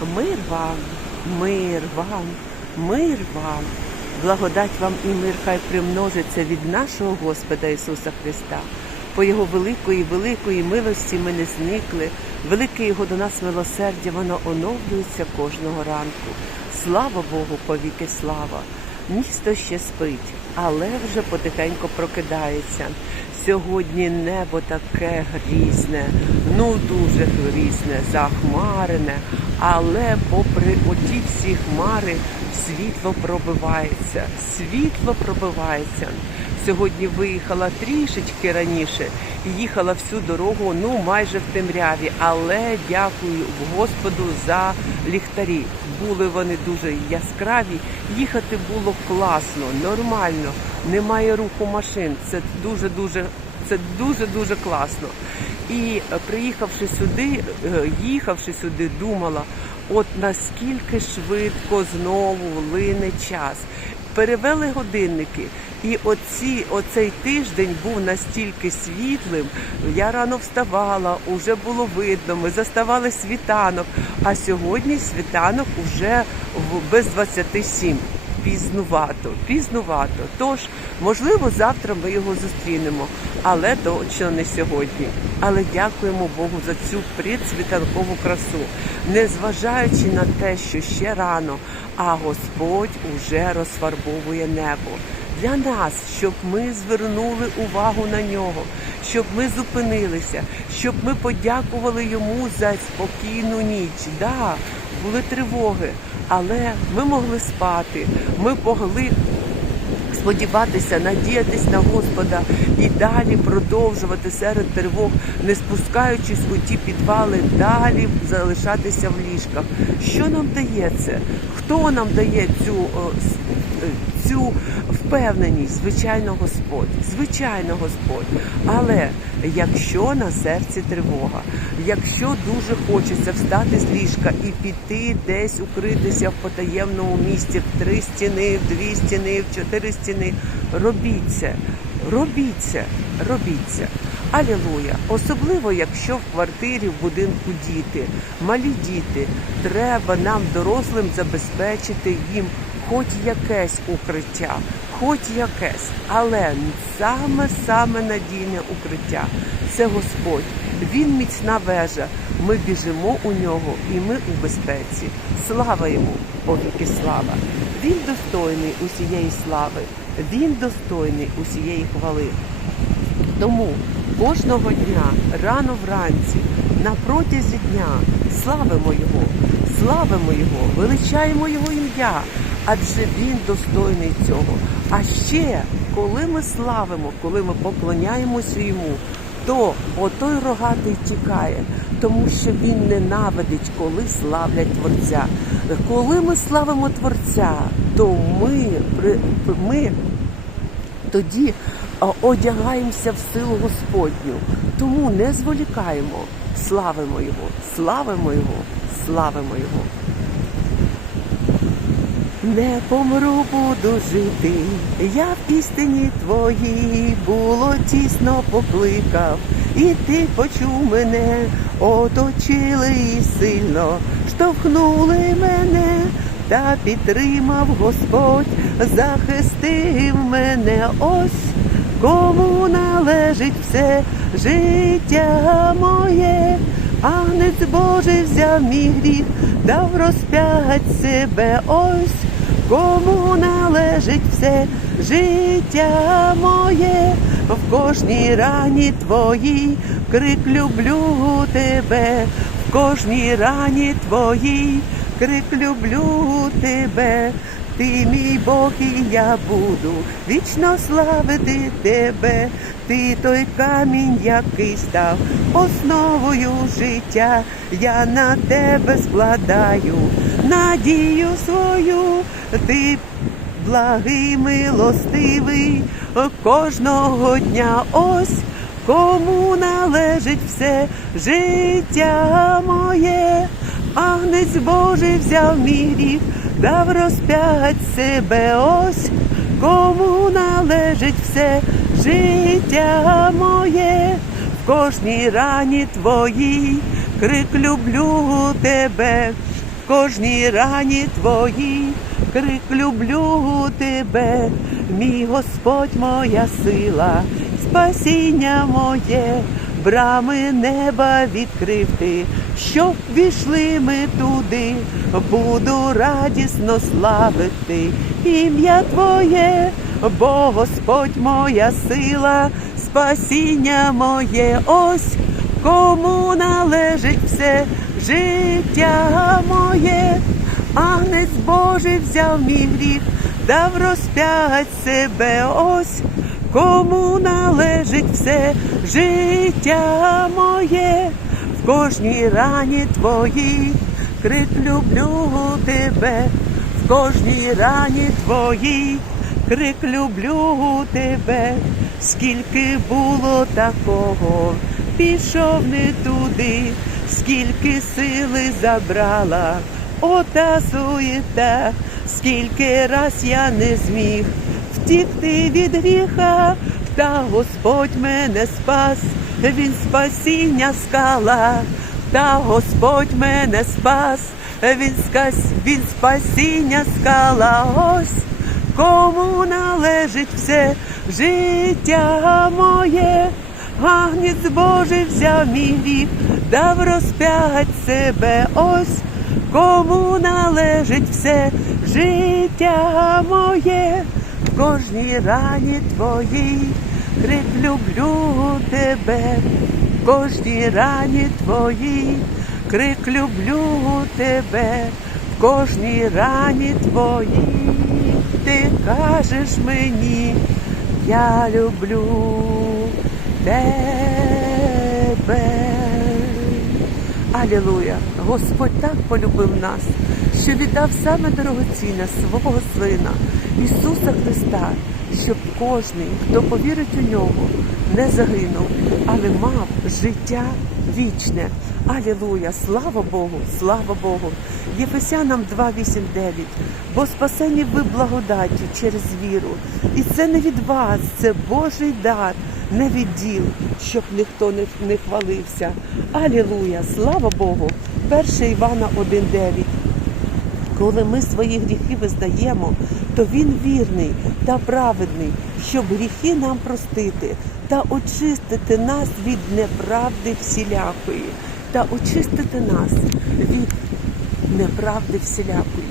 Мир вам, мир вам, мир вам. Благодать вам і мир хай примножиться від нашого Господа Ісуса Христа. По Його великої, великої милості ми не зникли. Велике Його до нас милосердя, воно оновлюється кожного ранку. Слава Богу, повіки слава! Місто ще спить, але вже потихеньку прокидається. Сьогодні небо таке грізне, ну дуже грізне, захмарене, але попри оті всі хмари світло пробивається, світло пробивається. Сьогодні виїхала трішечки раніше і їхала всю дорогу, ну майже в темряві, але дякую Господу за ліхтарі. Були вони дуже яскраві. Їхати було класно, нормально, немає руху машин. Це дуже дуже це дуже дуже класно. І е, приїхавши сюди, е, їхавши сюди, думала, от наскільки швидко знову лине час. Перевели годинники, і оці, оцей тиждень був настільки світлим. Я рано вставала, уже було видно. Ми заставали світанок. А сьогодні світанок уже в без 27. Пізнувато, пізнувато. Тож, можливо, завтра ми його зустрінемо, але точно не сьогодні. Але дякуємо Богу за цю предсвітанкову красу, незважаючи на те, що ще рано, а Господь уже розфарбовує небо для нас, щоб ми звернули увагу на нього, щоб ми зупинилися, щоб ми подякували йому за спокійну ніч. Да, були тривоги, але ми могли спати, ми могли сподіватися, надіятись на Господа і далі продовжувати серед тривог, не спускаючись у ті підвали, далі залишатися в ліжках. Що нам дає це? Хто нам дає цю, е, цю впевненість? Звичайно, Господь. Звичайно, Господь. Але якщо на серці тривога, якщо дуже хочеться встати з ліжка і піти десь укритися в потаємному місці в три стіни, в дві стіни, в чотири стіни, робіть це, робіть це, робіть це. Алілуя! Особливо, якщо в квартирі, в будинку діти, малі діти, треба нам, дорослим, забезпечити їм хоч якесь укриття, хоч якесь, але саме саме надійне укриття це Господь. Він міцна вежа. Ми біжимо у нього, і ми у безпеці. Слава йому, повіки слава! Він достойний усієї слави, він достойний усієї хвали. Тому кожного дня, рано вранці, на протязі дня славимо Його, славимо Його, величаємо Його ім'я, адже Він достойний цього. А ще, коли ми славимо, коли ми поклоняємося йому, то отой рогатий тікає, тому що він ненавидить, коли славлять Творця. Коли ми славимо Творця, то ми, ми тоді одягаємося в силу Господню. Тому не зволікаємо, славимо Його, славимо Його, славимо Його. Не помру, буду жити, я в істині твоїй було тісно покликав, і ти почув мене, оточили і сильно, штовхнули мене, та підтримав Господь, захистив мене. Ось кому належить все життя моє. Агнець Божий взяв мій гріх, дав розп'ять себе ось, кому належить все життя моє, в кожній рані твоїй крик люблю тебе, в кожній рані твоїй крик люблю тебе. Ти мій Бог, і я буду вічно славити тебе. Ти той камінь, який став основою життя. Я на тебе складаю надію свою. Ти благий, милостивий кожного дня. Ось кому належить все життя моє. Агнець Божий взяв мій гріх, дав розп'ять себе ось, кому належить все життя моє, в кожній рані твоїй крик люблю тебе, в кожній рані твоїй крик люблю тебе, мій Господь, моя сила, спасіння моє, брами неба відкрив ти, щоб війшли ми туди, буду радісно славити ім'я Твоє, бо Господь моя сила, спасіння моє, ось кому належить все життя моє. Агнець Божий взяв мій гріх, дав розп'ять себе. Ось, кому належить все життя моє, в кожній рані твоїй крик люблю тебе, в кожній рані твоїй крик люблю тебе, скільки було такого, пішов не туди, скільки сили забрала ота суєта, скільки раз я не зміг втікти від гріха, та Господь мене спас, він спасіння скала, та Господь мене спас, він скас, він спасіння скала. Ось кому належить все життя моє. Агнець Божий взяв мій гріх, дав розп'ять себе. Ось, кому належить все життя моє, в кожній рані твоїй крик люблю тебе, в кожній рані твоїй крик люблю тебе, в кожній рані твоїй ти кажеш мені, я люблю тебе. Алілуя! Господь так полюбив нас, що віддав саме дорогоцінне свого Сина, Ісуса Христа, щоб кожний, хто повірить у нього, не загинув, але мав життя вічне. Алілуя! Слава Богу! Слава Богу! Єфесянам 2.8.9 Бо спасені ви благодаті через віру. І це не від вас, це Божий дар, не від діл, щоб ніхто не, не хвалився. Алілуя! Слава Богу! 1 Івана 1.9 коли ми свої гріхи визнаємо, то він вірний та праведний, щоб гріхи нам простити та очистити нас від неправди всілякої, та очистити нас від неправди всілякої.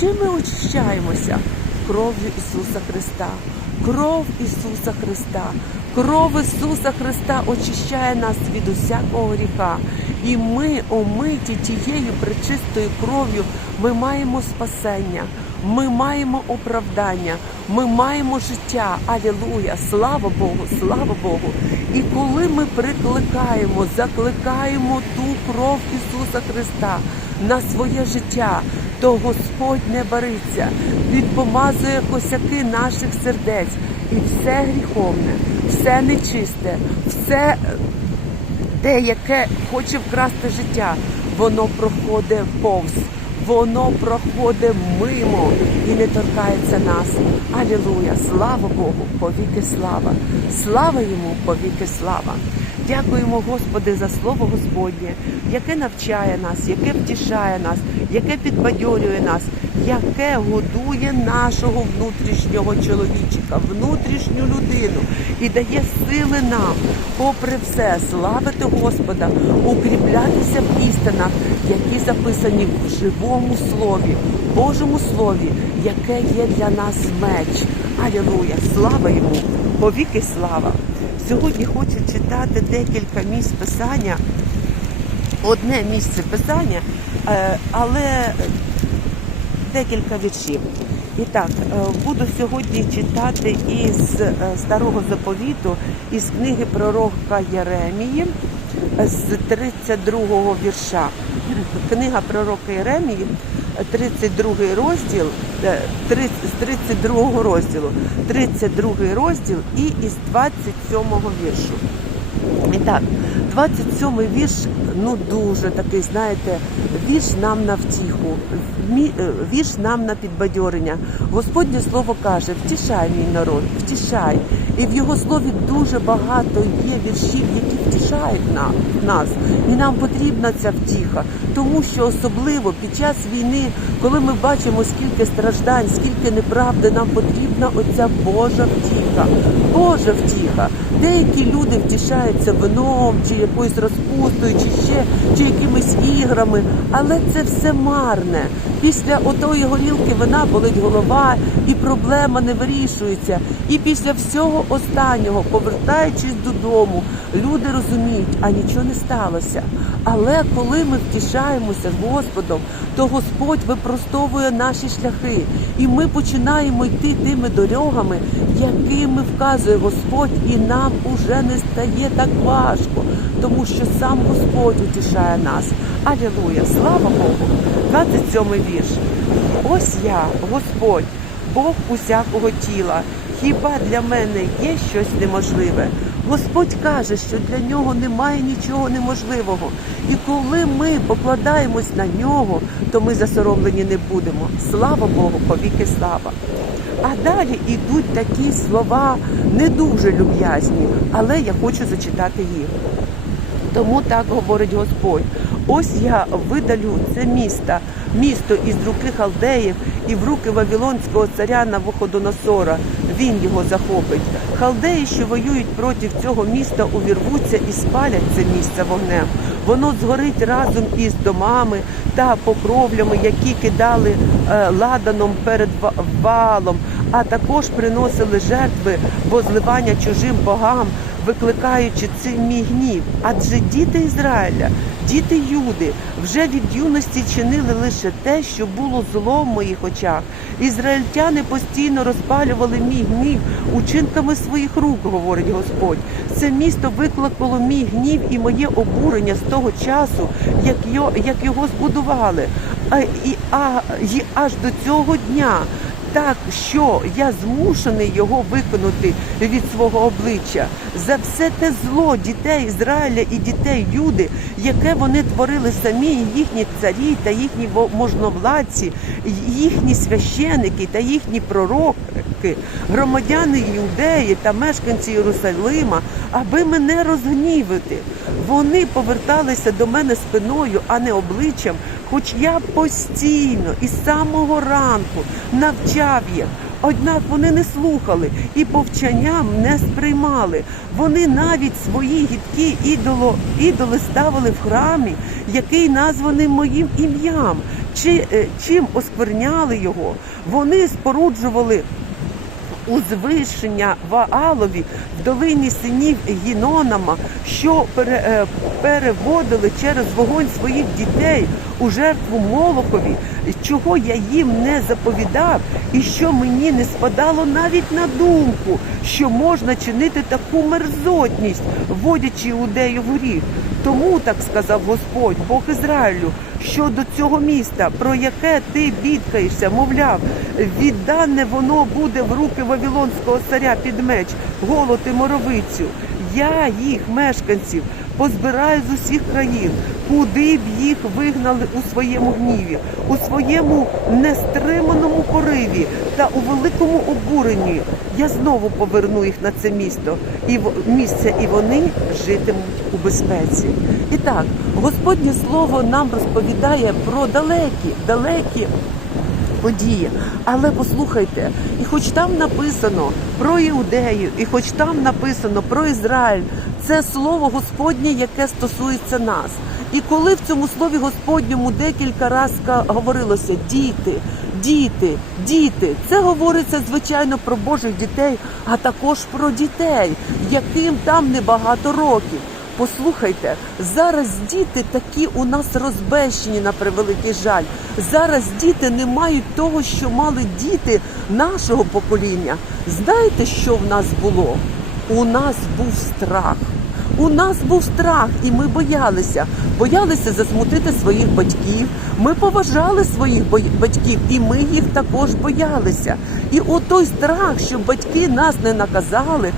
Чим ми очищаємося? Кров'ю Ісуса Христа. Кров Ісуса Христа. Кров Ісуса Христа очищає нас від усякого гріха. І ми, омиті тією пречистою кров'ю, ми маємо спасення, ми маємо оправдання, ми маємо життя. Алілуя! Слава Богу, слава Богу! І коли ми прикликаємо, закликаємо ту кров Ісуса Христа на своє життя, то Господь не бариться, Він помазує косяки наших сердець, і все гріховне, все нечисте, все те, яке хоче вкрасти життя, воно проходить повз, воно проходить мимо і не торкається нас. Алілуя! Слава Богу, повіки слава! Слава йому, повіки слава! Дякуємо, Господи, за слово Господнє, яке навчає нас, яке втішає нас, яке підбадьорює нас, яке годує нашого внутрішнього чоловічика, внутрішню людину і дає сили нам, попри все, славити Господа, укріплятися в істинах, які записані в живому слові, Божому слові, яке є для нас меч. Алілуя! Слава йому! Повіки слава! Сьогодні хочу читати декілька місць писання, одне місце писання, е, але декілька віршів. І так, е, буду сьогодні читати із е, старого заповіту, із книги пророка Єремії з 32 вірша. Книга пророка Єремії, 32 розділ, е, з 32 розділу, 32 розділ і із 27 віршу. І так, 27 вірш, ну дуже такий, знаєте, вірш нам на втіху, е, вірш нам на підбадьорення. Господнє слово каже: втішай мій народ, втішай, І в його слові дуже багато є віршів, які втішають на- нас. І нам потрібна ця втіха, тому що особливо під час війни, коли ми бачимо скільки страждань, скільки неправди, нам потрібна оця Божа втіха. Божа втіха. Деякі люди втішаються вином, чи якоюсь розпустою, чи ще чи якимись іграми, але це все марне. Після отої горілки вина болить голова, і проблема не вирішується. І після всього останнього, повертаючись додому, люди розуміють, а нічого не сталося. Але коли ми втішаємося з Господом, то Господь випростовує наші шляхи, і ми починаємо йти тими дорогами, якими вказує Господь, і нам уже не стає так важко, тому що сам Господь утішає нас. Алілуя! Слава Богу! 27 вірш. Ось я, Господь, Бог усякого тіла. Хіба для мене є щось неможливе? Господь каже, що для нього немає нічого неможливого. І коли ми покладаємось на нього, то ми засоромлені не будемо. Слава Богу, повіки слава. А далі йдуть такі слова не дуже люб'язні, але я хочу зачитати їх. Тому так говорить Господь. Ось я видалю це місто, місто із руки халдеїв і в руки Вавилонського царя Навуходоносора. Він його захопить. Халдеї, що воюють проти цього міста, увірвуться і спалять це місце вогнем. Воно згорить разом із домами та покровлями, які кидали е, ладаном перед ва- валом, а також приносили жертви возливання чужим богам викликаючи цим мій гнів. Адже діти Ізраїля, діти Юди, вже від юності чинили лише те, що було зло в моїх очах. Ізраїльтяни постійно розпалювали мій гнів учинками своїх рук, говорить Господь. Це місто викликало мій гнів і моє обурення з того часу, як його, як його збудували. А, і, а, і аж до цього дня так, що я змушений його виконати від свого обличчя за все те зло дітей Ізраїля і дітей Юди, яке вони творили самі, їхні царі та їхні можновладці, їхні священики та їхні пророки, громадяни Юдеї та мешканці Єрусалима, аби мене розгнівити. Вони поверталися до мене спиною, а не обличчям. Хоч я постійно із самого ранку навчав їх. Однак вони не слухали і повчанням не сприймали. Вони навіть свої гідкі ідоло, ідоли ставили в храмі, який названий моїм ім'ям, чи е, чим оскверняли його. Вони споруджували узвищення Ваалові в долині синів Гінонама, що е, переводили через вогонь своїх дітей у жертву Молохові, чого я їм не заповідав, і що мені не спадало навіть на думку, що можна чинити таку мерзотність, вводячи іудею в гріх. Тому так сказав Господь, Бог Ізраїлю, щодо цього міста, про яке ти бідкаєшся, мовляв, віддане воно буде в руки Вавилонського царя під меч, голод і моровицю. Я їх, мешканців, позбираю з усіх країн, куди б їх вигнали у своєму гніві, у своєму нестриманому пориві та у великому обуренні. Я знову поверну їх на це місто і в місце, і вони житимуть у безпеці. І так, Господнє слово нам розповідає про далекі, далекі події. Але послухайте, і хоч там написано про Іудею, і хоч там написано про Ізраїль, це слово Господнє, яке стосується нас. І коли в цьому слові Господньому декілька разів говорилося діти, діти, діти, це говориться звичайно про Божих дітей, а також про дітей, яким там небагато років. Послухайте, зараз діти такі у нас розбещені на превеликий жаль. Зараз діти не мають того, що мали діти нашого покоління. Знаєте, що в нас було? У нас був страх. У нас був страх, і ми боялися. Боялися засмутити своїх батьків. Ми поважали своїх батьків, і ми їх також боялися. І отой страх, щоб батьки нас не наказали,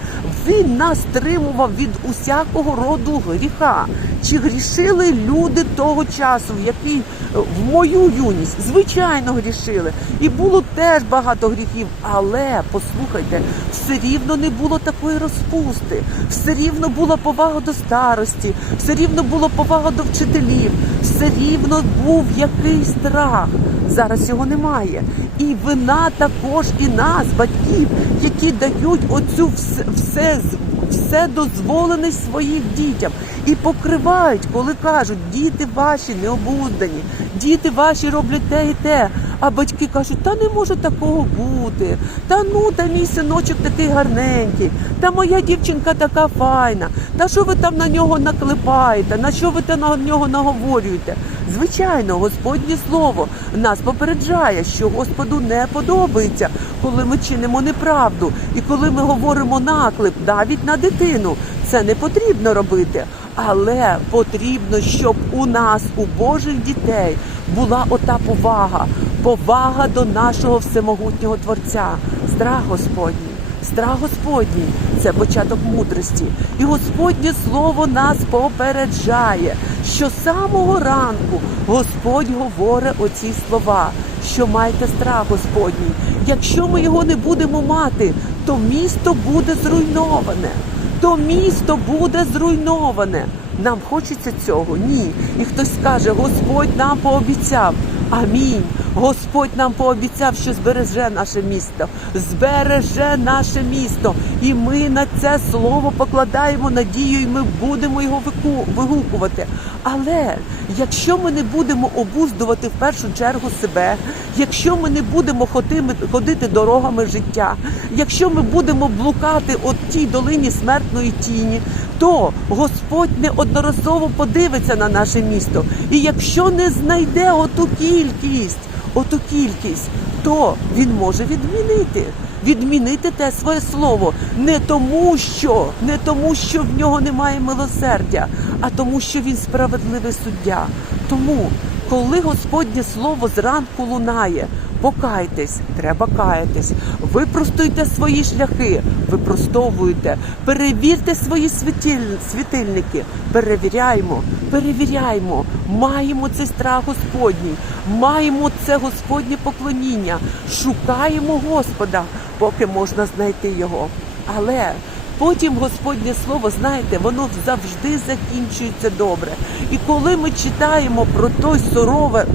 син нас стримував від усякого роду гріха. Чи грішили люди того часу, в який е, в мою юність? Звичайно, грішили. І було теж багато гріхів. Але послухайте, все рівно не було такої розпусти, все рівно була повага до старості, все рівно було повага до вчителів, все рівно був якийсь страх. Зараз його немає. І вина також і нас, батьків, які дають оцю все, все, все дозволене своїм дітям і покривають, коли кажуть, діти ваші необуздані, діти ваші роблять те і те. А батьки кажуть, та не може такого бути. Та ну, та мій синочок такий гарненький, та моя дівчинка така файна. Та що ви там на нього наклепаєте? На що ви там на нього наговорюєте? Звичайно, Господнє слово нас попереджає, що Господу не подобається, коли ми чинимо неправду, і коли ми говоримо наклеп навіть на дитину. Це не потрібно робити. Але потрібно, щоб у нас, у Божих дітей, була ота повага, повага до нашого всемогутнього Творця, страх Господній. Страх Господній це початок мудрості. І Господнє слово нас попереджає, що з самого ранку Господь говорить оці слова, що майте страх Господній. Якщо ми його не будемо мати, то місто буде зруйноване. То місто буде зруйноване. Нам хочеться цього? Ні. І хтось скаже, Господь нам пообіцяв. Амінь. Господь нам пообіцяв, що збереже наше місто, збереже наше місто. І ми на це слово покладаємо надію, і ми будемо його вигукувати. Але якщо ми не будемо обуздувати в першу чергу себе, якщо ми не будемо ходити дорогами життя, якщо ми будемо блукати от тій долині смертної тіні, то Господь неодноразово подивиться на наше місто. І якщо не знайде оту кількість, оту кількість, то він може відмінити. Відмінити те своє слово не тому, що не тому, що в нього немає милосердя, а тому, що він справедливий суддя. Тому, коли Господнє слово зранку лунає, покайтесь, треба каятись, випростуйте свої шляхи, випростовуйте, перевірте свої світильники, перевіряємо, перевіряємо, маємо цей страх Господній, маємо це Господнє поклоніння, шукаємо Господа, поки можна знайти його. Але Потім Господнє слово, знаєте, воно завжди закінчується добре. І коли ми читаємо про той сурове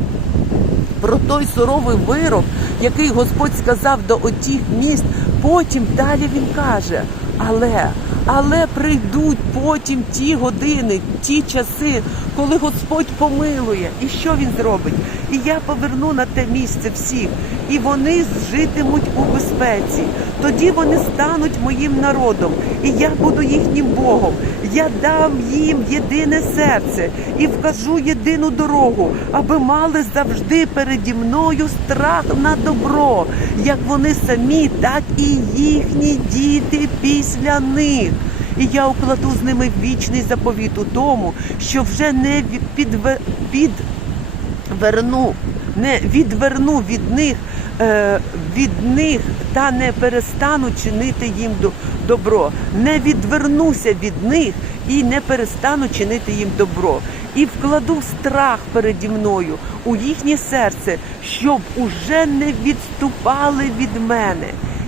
про той суровий вирок, який Господь сказав до отіх міст, потім далі він каже: але, але прийдуть потім ті години, ті часи, коли Господь помилує. І що він зробить? І я поверну на те місце всіх, і вони житимуть у безпеці. Тоді вони стануть моїм народом, і я буду їхнім Богом. Я дам їм єдине серце і вкажу єдину дорогу, аби мали завжди переді мною страх на добро, як вони самі, так і їхні діти після них. І я укладу з ними вічний заповіт у тому, що вже не підве- підверну, не відверну від них, е, від них та не перестану чинити їм до- добро. Не відвернуся від них і не перестану чинити їм добро. І вкладу страх переді мною у їхнє серце, щоб уже не відступали від мене.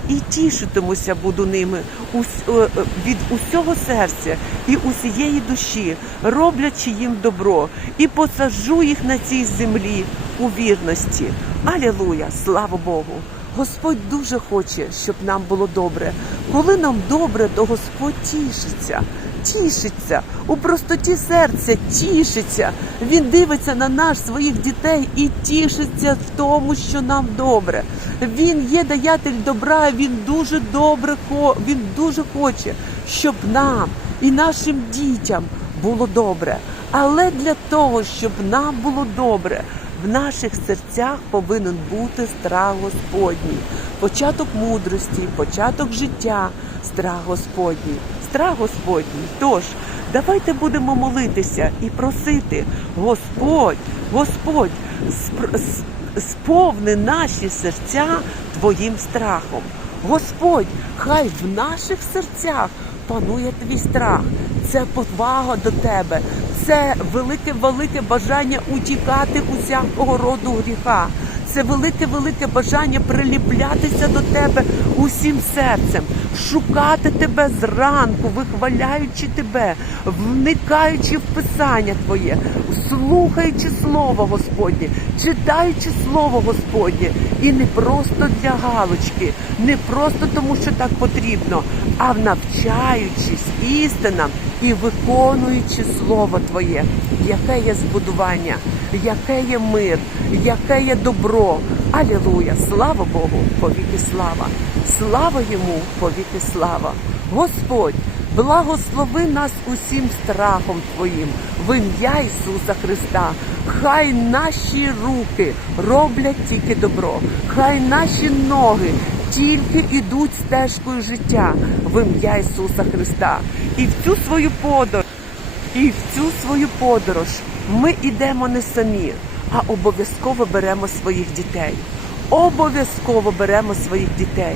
І тішитимуся буду ними е, е, від усього серця і усієї душі, роблячи їм добро, і посаджу їх на цій землі у вірності. Алілуя! Слава Богу! Господь дуже хоче, щоб нам було добре. Коли нам добре, то Господь тішиться. Тішиться у простоті серця, тішиться. Він дивиться на нас, своїх дітей, і тішиться в тому, що нам добре. Він є даятель добра. Він дуже добре він дуже хоче, щоб нам і нашим дітям було добре. Але для того, щоб нам було добре, в наших серцях повинен бути страх Господній, початок мудрості, початок життя, страх Господній, страх Господній. Тож давайте будемо молитися і просити, Господь, Господь, сповни наші серця Твоїм страхом. Господь, хай в наших серцях панує твій страх, це повага до тебе, це велике велике бажання утікати усякого роду гріха. Це велике велике бажання приліплятися до тебе усім серцем, шукати тебе зранку, вихваляючи тебе, вникаючи в писання твоє, слухаючи слово Господнє, читаючи слово Господнє, і не просто для галочки, не просто тому, що так потрібно, а навчаючись істинам і виконуючи слово Твоє, яке є збудування, яке є мир, яке є добро. Алілуя! Слава Богу, повіки слава! Слава йому, повіки слава! Господь, благослови нас усім страхом Твоїм в ім'я Ісуса Христа. Хай наші руки роблять тільки добро, хай наші ноги тільки ідуть стежкою життя в ім'я Ісуса Христа. І в цю свою подорож, і в цю свою подорож ми йдемо не самі, а обов'язково беремо своїх дітей. Обов'язково беремо своїх дітей.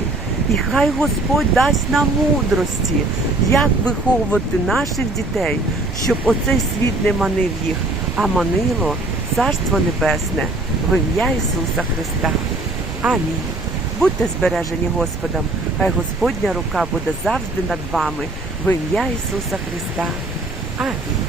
І хай Господь дасть нам мудрості, як виховувати наших дітей, щоб оцей світ не манив їх, а манило Царство Небесне в ім'я Ісуса Христа. Амінь. Будьте збережені Господом, хай Господня рука буде завжди над вами в ім'я Ісуса Христа. Амінь.